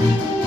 thank you